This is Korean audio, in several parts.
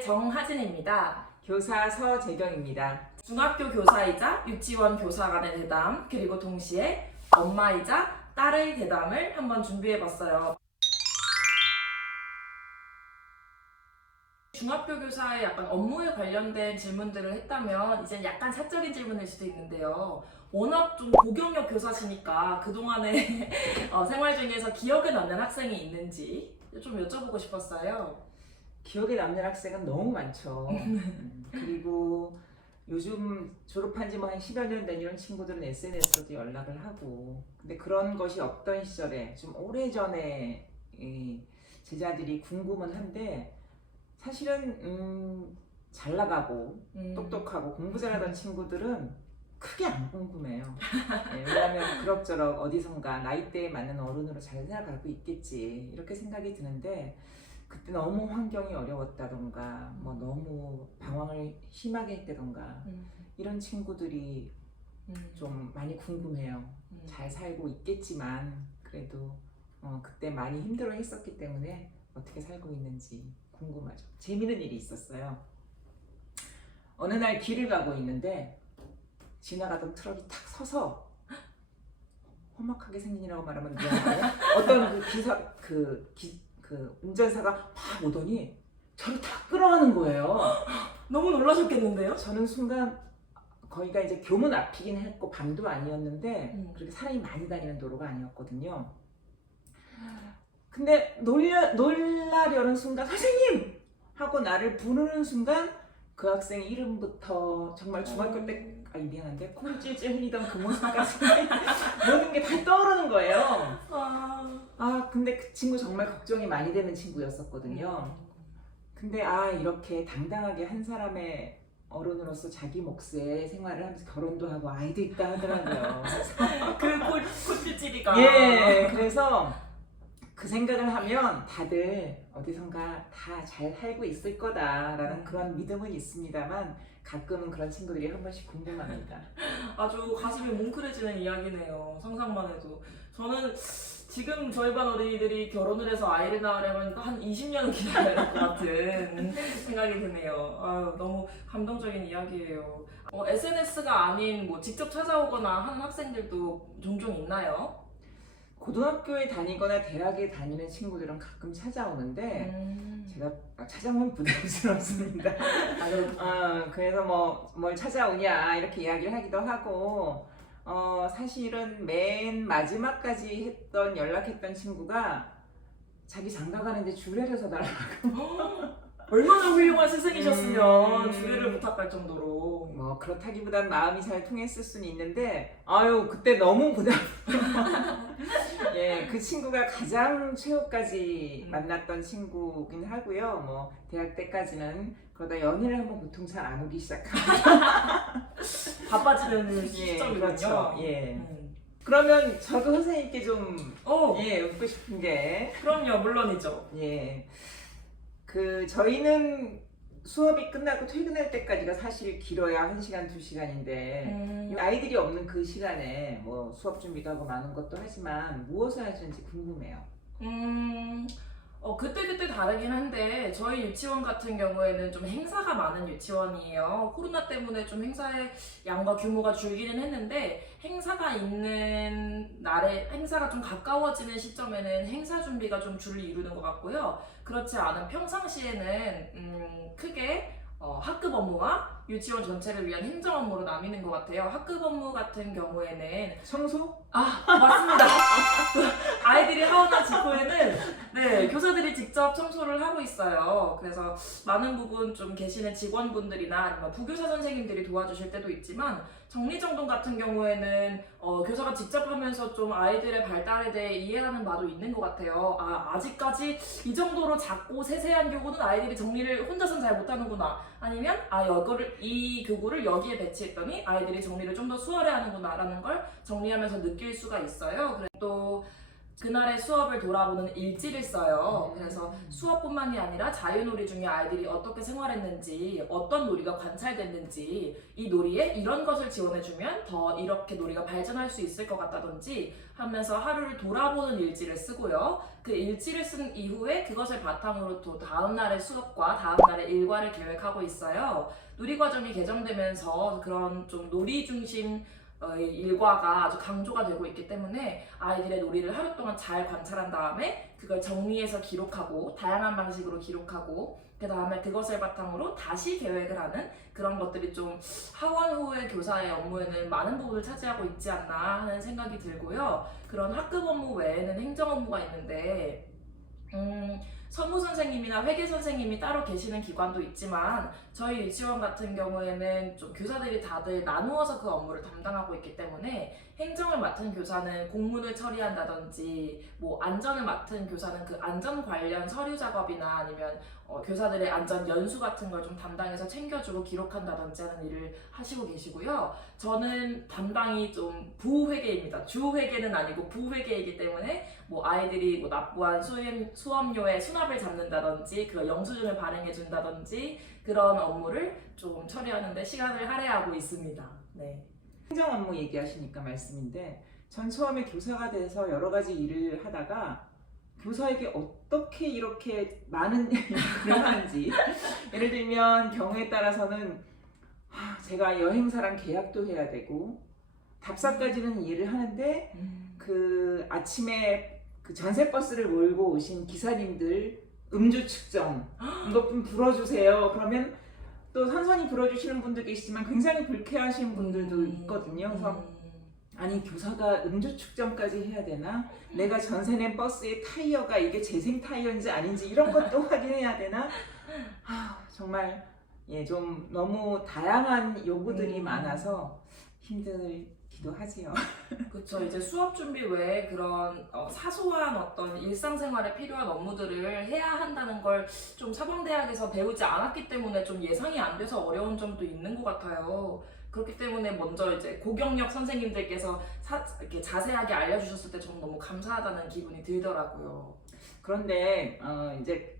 정하진입니다. 교사 서재경입니다. 중학교 교사이자 유치원 교사 간의 대담, 그리고 동시에 엄마이자 딸의 대담을 한번 준비해봤어요. 중학교 교사의 약간 업무에 관련된 질문들을 했다면 이제 약간 사적인 질문일 수도 있는데요. 워낙 좀 고경력 교사시니까 그동안의 생활 중에서 기억에 남는 학생이 있는지 좀 여쭤보고 싶었어요. 기억에 남는 학생은 너무 많죠. 그리고 요즘 졸업한 지 뭐 한 10여 년 된 이런 친구들은 SNS로도 연락을 하고, 근데 그런 것이 없던 시절에 좀 오래전에 이 제자들이 궁금은 한데, 사실은 잘 나가고 똑똑하고 공부 잘하던 친구들은 크게 안 궁금해요. 네, 왜냐하면 그럭저럭 어디선가 나이대에 맞는 어른으로 잘 살아가고 있겠지, 이렇게 생각이 드는데, 그때 너무 환경이 어려웠다던가 뭐 너무 방황을 심하게 했다던가 이런 친구들이 좀 많이 궁금해요. 잘 살고 있겠지만 그래도 그때 많이 힘들어 했었기 때문에 어떻게 살고 있는지 궁금하죠. 재미있는 일이 있었어요. 어느 날 길을 가고 있는데 지나가던 트럭이 탁 서서, 험악하게 생긴 이라고 말하면 미안한데, 어떤 그 기사 그 운전사가 막 오더니 저를 탁 끌어가는 거예요. 너무 놀라셨겠는데요? 저는 순간, 거기가 이제 교문 앞이긴 했고 밤도 아니었는데 그렇게 사람이 많이 다니는 도로가 아니었거든요. 근데 놀라려는 순간 선생님! 하고 나를 부르는 순간 그 학생 이름부터 정말 중학교 때 미안한데 콩 찔찔 흘리던 그 모습까지 모든 게 다 떠오르는 거예요. 근데 그 친구 정말 걱정이 많이 되는 친구였었거든요. 근데 이렇게 당당하게 한 사람의 어른으로서 자기 몫의 생활을 하면서 결혼도 하고 아이도 있다 하더라고요. 그 콧질찔이가. 예, 그래서 그 생각을 하면 다들 어디선가 다 잘 살고 있을 거다라는 그런 믿음은 있습니다만, 가끔은 그런 친구들이 한 번씩 궁금합니다. 아주 가슴이 뭉클해지는 이야기네요. 상상만 해도. 저는 지금 저희 반 어린이들이 결혼을 해서 아이를 낳으려면 한 20년은 기다려야 될 것 같은 생각이 드네요. 너무 감동적인 이야기예요. SNS가 아닌 뭐 직접 찾아오거나 하는 학생들도 종종 있나요? 고등학교에 다니거나 대학에 다니는 친구들은 가끔 찾아오는데 제가 찾아오면 부담스럽습니다. 그래서 뭘 찾아오냐 이렇게 이야기를 하기도 하고, 사실은 맨 마지막까지 연락했던 친구가 자기 장가 가는데 주례를 서달라고. 얼마나 훌륭한 스승이셨으면 주례를 부탁할 정도로. 뭐 그렇다기보단 마음이 잘 통했을 수는 있는데, 그때 너무 예, 그 친구가 가장 최후까지 만났던 친구긴 하고요. 뭐 대학 때까지는, 그러다 연애를 하면 보통 잘 안 오기 시작합니다. 바빠지는 시점이군요. 그렇죠. 예. 그러면 저도 선생님께 좀 묻고 싶은 게, 그럼요, 물론이죠. 예, 저희는 수업이 끝나고 퇴근할 때까지가 사실 길어야 1시간, 2시간인데 아이들이 없는 그 시간에 뭐 수업 준비도 하고 많은 것도 하지만 무엇을 하시는지 궁금해요. 그때그때 다르긴 한데 저희 유치원 같은 경우에는 좀 행사가 많은 유치원이에요. 코로나 때문에 좀 행사의 양과 규모가 줄기는 했는데, 행사가 있는 날에, 행사가 좀 가까워지는 시점에는 행사 준비가 좀 줄을 이루는 것 같고요. 그렇지 않은 평상시에는 크게 학급 업무와 유치원 전체를 위한 행정 업무로 나뉘는 것 같아요. 학급 업무 같은 경우에는 청소? 맞습니다. 아이들이 하원한 직후에는 교사들이 직접 청소를 하고 있어요. 그래서 많은 부분 좀 계시는 직원분들이나 아니면 부교사 선생님들이 도와주실 때도 있지만, 정리정돈 같은 경우에는 교사가 직접 하면서 좀 아이들의 발달에 대해 이해하는 바도 있는 것 같아요. 아직까지 이 정도로 작고 세세한 교구는 아이들이 정리를 혼자서는 잘 못하는구나. 아니면 이 교구를 여기에 배치했더니 아이들이 정리를 좀 더 수월해 하는구나 라는 걸 정리하면서 느낄 수가 있어요. 또 그날의 수업을 돌아보는 일지를 써요. 그래서 수업뿐만이 아니라 자유놀이 중에 아이들이 어떻게 생활했는지, 어떤 놀이가 관찰됐는지, 이 놀이에 이런 것을 지원해주면 더 이렇게 놀이가 발전할 수 있을 것 같다든지 하면서 하루를 돌아보는 일지를 쓰고요. 그 일지를 쓴 이후에 그것을 바탕으로 또 다음 날의 수업과 다음 날의 일과를 계획하고 있어요. 놀이 과정이 개정되면서 그런 좀 놀이 중심 일과가 아주 강조가 되고 있기 때문에 아이들의 놀이를 하루 동안 잘 관찰한 다음에 그걸 정리해서 기록하고 다양한 방식으로 기록하고 그 다음에 그것을 바탕으로 다시 계획을 하는 그런 것들이 좀 하원 후의 교사의 업무에는 많은 부분을 차지하고 있지 않나 하는 생각이 들고요. 그런 학급 업무 외에는 행정 업무가 있는데 서무 선생님이나 회계 선생님이 따로 계시는 기관도 있지만 저희 유치원 같은 경우에는 좀 교사들이 다들 나누어서 그 업무를 담당하고 있기 때문에 행정을 맡은 교사는 공문을 처리한다든지 뭐 안전을 맡은 교사는 그 안전 관련 서류 작업이나 아니면 교사들의 안전 연수 같은 걸 좀 담당해서 챙겨주고 기록한다든지 하는 일을 하시고 계시고요. 저는 담당이 좀 부회계입니다. 주회계는 아니고 부회계이기 때문에 뭐 아이들이 뭐 납부한 수업료의 수납을 잡는다든지 그 영수증을 발행해 준다든지 그런 업무를 좀 처리하는데 시간을 할애하고 있습니다. 네. 행정 업무 얘기하시니까 말씀인데 전 처음에 교사가 돼서 여러 가지 일을 하다가 교사에게 어떻게 이렇게 많은 일을 하는지 예를 들면 경우에 따라서는 제가 여행사랑 계약도 해야 되고 답사까지는 일을 하는데 그 아침에 그 전세버스를 몰고 오신 기사님들 음주 측정 이것 좀 불어주세요. 그러면 또 선선히 불어주시는 분도 계시지만 굉장히 불쾌하신 분들도 있거든요. 그래서 아니 교사가 음주 측정까지 해야 되나? 내가 전세 낸 버스의 타이어가 이게 재생 타이어인지 아닌지 이런 것도 확인해야 되나? 정말 좀 너무 다양한 요구들이 많아서 힘들기도 하지요. 그렇죠. 이제 수업 준비 외에 그런 사소한 어떤 일상생활에 필요한 업무들을 해야 한다는 걸 좀 사범대학에서 배우지 않았기 때문에 좀 예상이 안 돼서 어려운 점도 있는 것 같아요. 그렇기 때문에 먼저 이제 고경력 선생님들께서 이렇게 자세하게 알려주셨을 때 저는 너무 감사하다는 기분이 들더라고요. 그런데 이제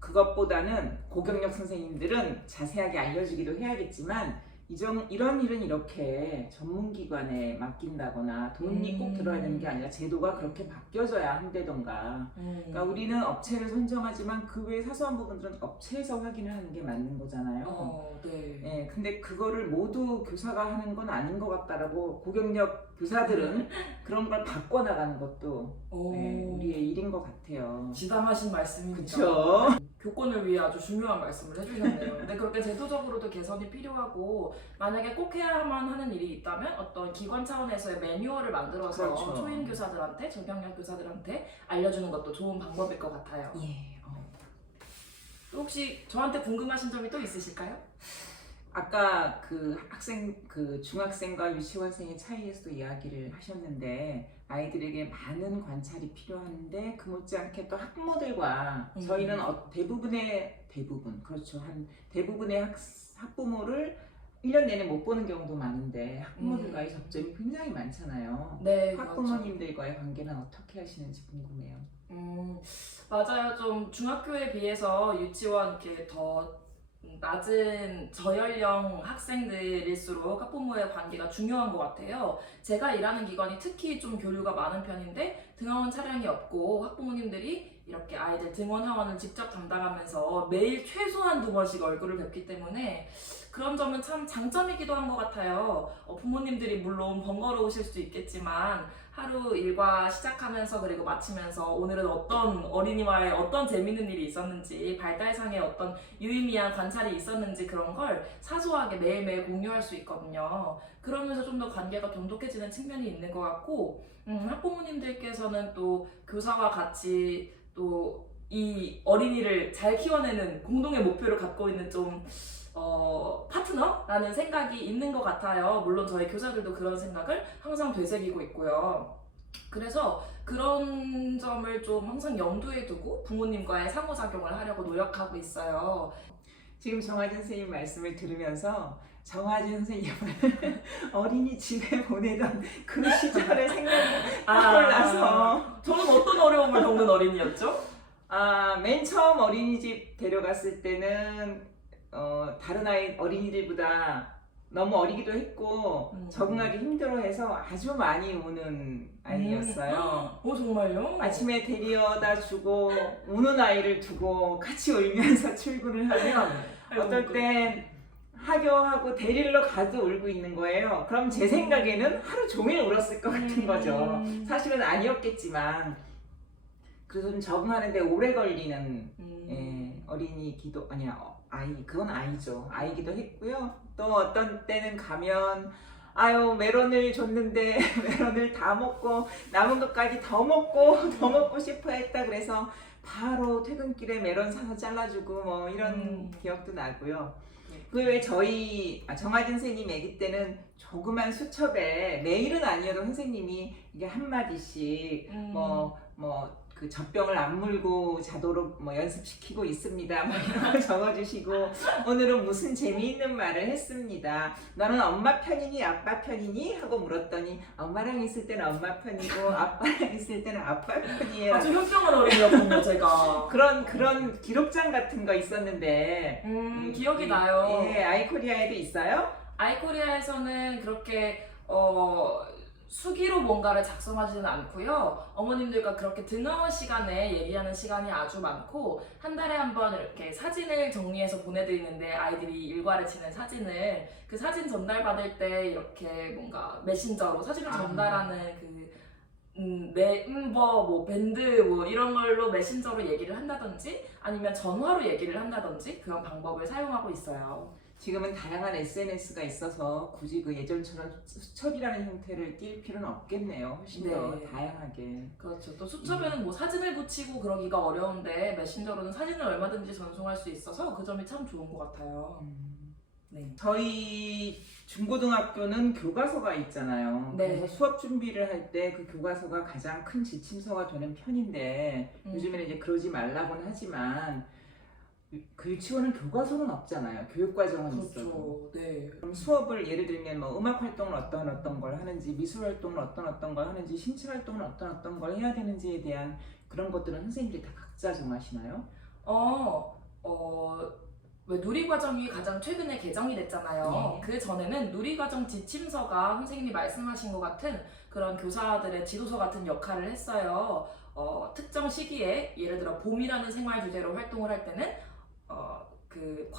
그것보다는 고경력 선생님들은 자세하게 알려주기도 해야겠지만 이런 일은 이렇게 전문기관에 맡긴다거나 돈이 꼭 들어야 되는 게 아니라 제도가 그렇게 바뀌어져야 한다던가 그러니까 우리는 업체를 선정하지만 그 외에 사소한 부분들은 업체에서 확인을 하는 게 맞는 거잖아요. 네. 근데 그거를 모두 교사가 하는 건 아닌 것 같다라고 고경력 교사들은 그런 걸 바꿔나가는 것도 우리의 일인 것 같아요. 지담하신 말씀입니다. 그쵸? 교권을 위해 아주 중요한 말씀을 해주셨네요. 근데 그렇게 제도적으로도 개선이 필요하고 만약에 꼭 해야만 하는 일이 있다면 어떤 기관 차원에서의 매뉴얼을 만들어서 그렇죠. 초임 교사들한테 저경력 교사들한테 알려주는 것도 좋은 방법일 것 같아요. 또 혹시 저한테 궁금하신 점이 또 있으실까요? 아까 그 중학생과 유치원생의 차이에서도 이야기를 하셨는데 아이들에게 많은 관찰이 필요한데 그 못지않게 또 학부모들과 저희는 대부분의 학부모를 1년 내내 못 보는 경우도 많은데 학부모들과의 접점이 굉장히 많잖아요. 네, 학부모님들과의 관계는 어떻게 하시는지 궁금해요. 맞아요. 좀 중학교에 비해서 유치원 이렇게 더 낮은 저연령 학생들일수록 학부모의 관계가 중요한 것 같아요. 제가 일하는 기관이 특히 좀 교류가 많은 편인데 등하원 차량이 없고 학부모님들이 이렇게 아이들 등원 하원을 직접 담당하면서 매일 최소한 2번씩 얼굴을 뵙기 때문에 그런 점은 참 장점이기도 한 것 같아요. 부모님들이 물론 번거로우실 수도 있겠지만 하루 일과 시작하면서 그리고 마치면서 오늘은 어떤 어린이와의 어떤 재밌는 일이 있었는지 발달상의 어떤 유의미한 관찰이 있었는지 그런 걸 사소하게 매일매일 공유할 수 있거든요. 그러면서 좀 더 관계가 돈독해지는 측면이 있는 것 같고 학부모님들께서는 또 교사와 같이 또 이 어린이를 잘 키워내는 공동의 목표를 갖고 있는 좀 파트너라는 생각이 있는 것 같아요. 물론 저희 교사들도 그런 생각을 항상 되새기고 있고요. 그래서 그런 점을 좀 항상 염두에 두고 부모님과의 상호작용을 하려고 노력하고 있어요. 지금 정하진 선생님 말씀을 들으면서 정화진 선생님을 어린이집에 보내던 그 시절의 생각이 아. 떠올라서 저는 어떤 어려움을 겪는 어린이였죠? 맨 처음 어린이집 데려갔을 때는 다른 어린이들보다 너무 어리기도 했고 적응하기 힘들어해서 아주 많이 우는 아이였어요. 오, 정말요? 아침에 데려다 주고 우는 아이를 두고 같이 울면서 출근을 하면 어떨 땐 학교하고 데리러 가도 울고 있는 거예요. 그럼 제 생각에는 하루 종일 울었을 것 같은 거죠. 사실은 아니었겠지만 그래서 좀 적응하는데 오래 걸리는 어린이기도 아니야 그건 아이죠. 아이기도 했고요. 또 어떤 때는 가면 아유 메론을 줬는데 메론을 다 먹고 남은 것까지 더 먹고 싶어 했다 그래서 바로 퇴근길에 메론 사서 잘라주고 뭐 이런 기억도 나고요. 그 외에 저희 정하진 선생님 아기 때는 조그만 수첩에 매일은 아니어도 선생님이 이게 한마디씩 그 젖병을 안 물고 자도록 뭐 연습시키고 있습니다. 뭐 이런 거 적어주시고 오늘은 무슨 재미있는 말을 했습니다. 너는 엄마 편이니 아빠 편이니? 하고 물었더니 엄마랑 있을 때는 엄마 편이고 아빠랑 있을 때는 아빠 편이에요. 아주 현명한 어린이였군요, 제가. 그런 기록장 같은 거 있었는데 기억이 나요. 예, 아이코리아에도 있어요? 아이코리아에서는 그렇게 수기로 뭔가를 작성하지는 않고요. 어머님들과 그렇게 등하원 시간에 얘기하는 시간이 아주 많고 한 달에 한 번 이렇게 사진을 정리해서 보내드리는데 아이들이 일과를 치는 사진을 그 사진 전달받을 때 이렇게 뭔가 메신저로 사진을 전달하는 멤버, 뭐 밴드 뭐 이런 걸로 메신저로 얘기를 한다든지 아니면 전화로 얘기를 한다든지 그런 방법을 사용하고 있어요. 지금은 다양한 SNS가 있어서 굳이 그 예전처럼 수첩이라는 형태를 띌 필요는 없겠네요. 훨씬 더 다양하게. 그렇죠. 또 수첩에는 뭐 사진을 붙이고 그러기가 어려운데 메신저로는 사진을 얼마든지 전송할 수 있어서 그 점이 참 좋은 것 같아요. 네. 저희 중고등학교는 교과서가 있잖아요. 네. 그래서 수업 준비를 할 때 그 교과서가 가장 큰 지침서가 되는 편인데 요즘에는 이제 그러지 말라고는 하지만 그 유치원은 교과서는 없잖아요. 교육과정은 그렇죠. 있어도. 네. 그럼 수업을 예를 들면 뭐 음악 활동을 어떤 걸 하는지, 미술 활동을 어떤 걸 하는지, 신체 활동을 어떤 걸 해야 되는지에 대한 그런 것들은 선생님들이 다 각자 정하시나요? 왜 누리과정이 가장 최근에 개정이 됐잖아요. 그 전에는 누리과정 지침서가 선생님이 말씀하신 것 같은 그런 교사들의 지도서 같은 역할을 했어요. 특정 시기에 예를 들어 봄이라는 생활 주제로 활동을 할 때는 그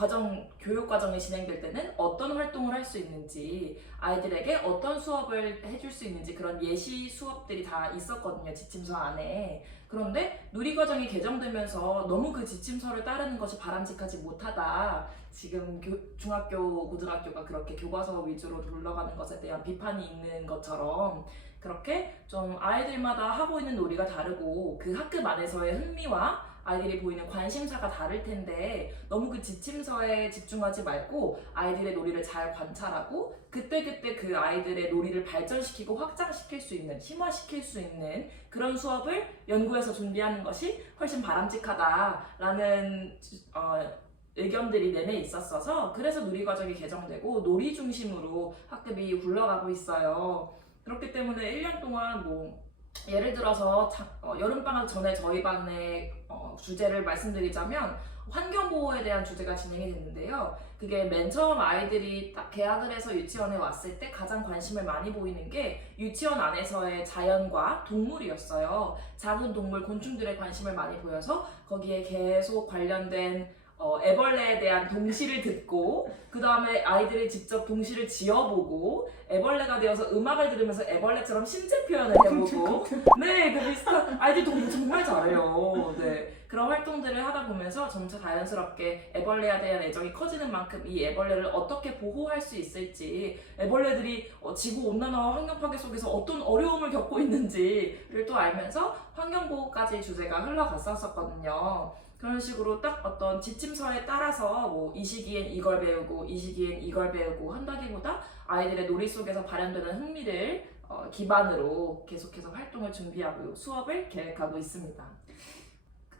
교육 과정이 진행될 때는 어떤 활동을 할 수 있는지 아이들에게 어떤 수업을 해줄 수 있는지 그런 예시 수업들이 다 있었거든요. 지침서 안에. 그런데 누리과정이 개정되면서 너무 그 지침서를 따르는 것이 바람직하지 못하다. 지금 중학교, 고등학교가 그렇게 교과서 위주로 돌아가는 것에 대한 비판이 있는 것처럼 그렇게 좀 아이들마다 하고 있는 놀이가 다르고 그 학급 안에서의 흥미와 아이들이 보이는 관심사가 다를 텐데 너무 그 지침서에 집중하지 말고 아이들의 놀이를 잘 관찰하고 그때그때 그 아이들의 놀이를 발전시키고 확장시킬 수 있는, 심화시킬 수 있는 그런 수업을 연구해서 준비하는 것이 훨씬 바람직하다라는 의견들이 내내 있었어서 그래서 누리과정이 개정되고 놀이 중심으로 학급이 굴러가고 있어요. 그렇기 때문에 1년 동안 뭐 예를 들어서 여름방학 전에 저희 반의 주제를 말씀드리자면 환경보호에 대한 주제가 진행이 됐는데요. 그게 맨 처음 아이들이 딱 개학을 해서 유치원에 왔을 때 가장 관심을 많이 보이는 게 유치원 안에서의 자연과 동물이었어요. 작은 동물, 곤충들에 관심을 많이 보여서 거기에 계속 관련된 애벌레에 대한 동시를 듣고 그 다음에 아이들이 직접 동시를 지어보고 애벌레가 되어서 음악을 들으면서 애벌레처럼 심체 표현을 해보고 네, 그 비슷한 아이들이 정말 잘해요. 네, 그런 활동들을 하다 보면서 점차 자연스럽게 애벌레에 대한 애정이 커지는 만큼 이 애벌레를 어떻게 보호할 수 있을지 애벌레들이 지구온난화와 환경 파괴 속에서 어떤 어려움을 겪고 있는지를 또 알면서 환경보호까지 주제가 흘러갔었거든요. 그런 식으로 딱 어떤 지침서에 따라서 뭐 이 시기엔 이걸 배우고 이 시기엔 이걸 배우고 한다기보다 아이들의 놀이 속에서 발현되는 흥미를 기반으로 계속해서 활동을 준비하고 수업을 계획하고 있습니다.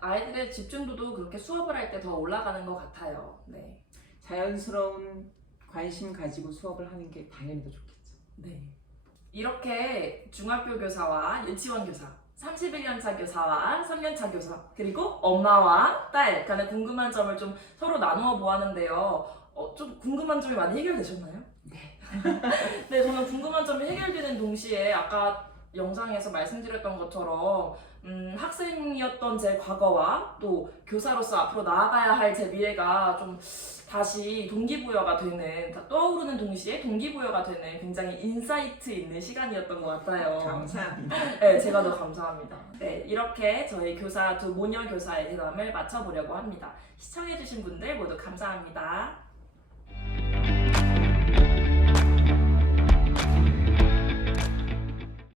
아이들의 집중도도 그렇게 수업을 할 때 더 올라가는 것 같아요. 네. 자연스러운 관심 가지고 수업을 하는 게 당연히 더 좋겠죠. 네. 이렇게 중학교 교사와 유치원 교사, 31년차 교사와 3년차 교사, 그리고 엄마와 딸 간의 궁금한 점을 좀 서로 나누어 보았는데요. 좀 궁금한 점이 많이 해결되셨나요? 네. 네, 저는 궁금한 점이 해결되는 동시에 아까 영상에서 말씀드렸던 것처럼 학생이었던 제 과거와 또 교사로서 앞으로 나아가야 할 제 미래가 좀 다시 동기부여가 되는, 떠오르는 동시에 동기부여가 되는 굉장히 인사이트 있는 시간이었던 것 같아요. 감사합니다. 네, 제가 더 감사합니다. 네, 이렇게 저희 교사 두 모녀 교사의 대담을 마쳐보려고 합니다. 시청해주신 분들 모두 감사합니다.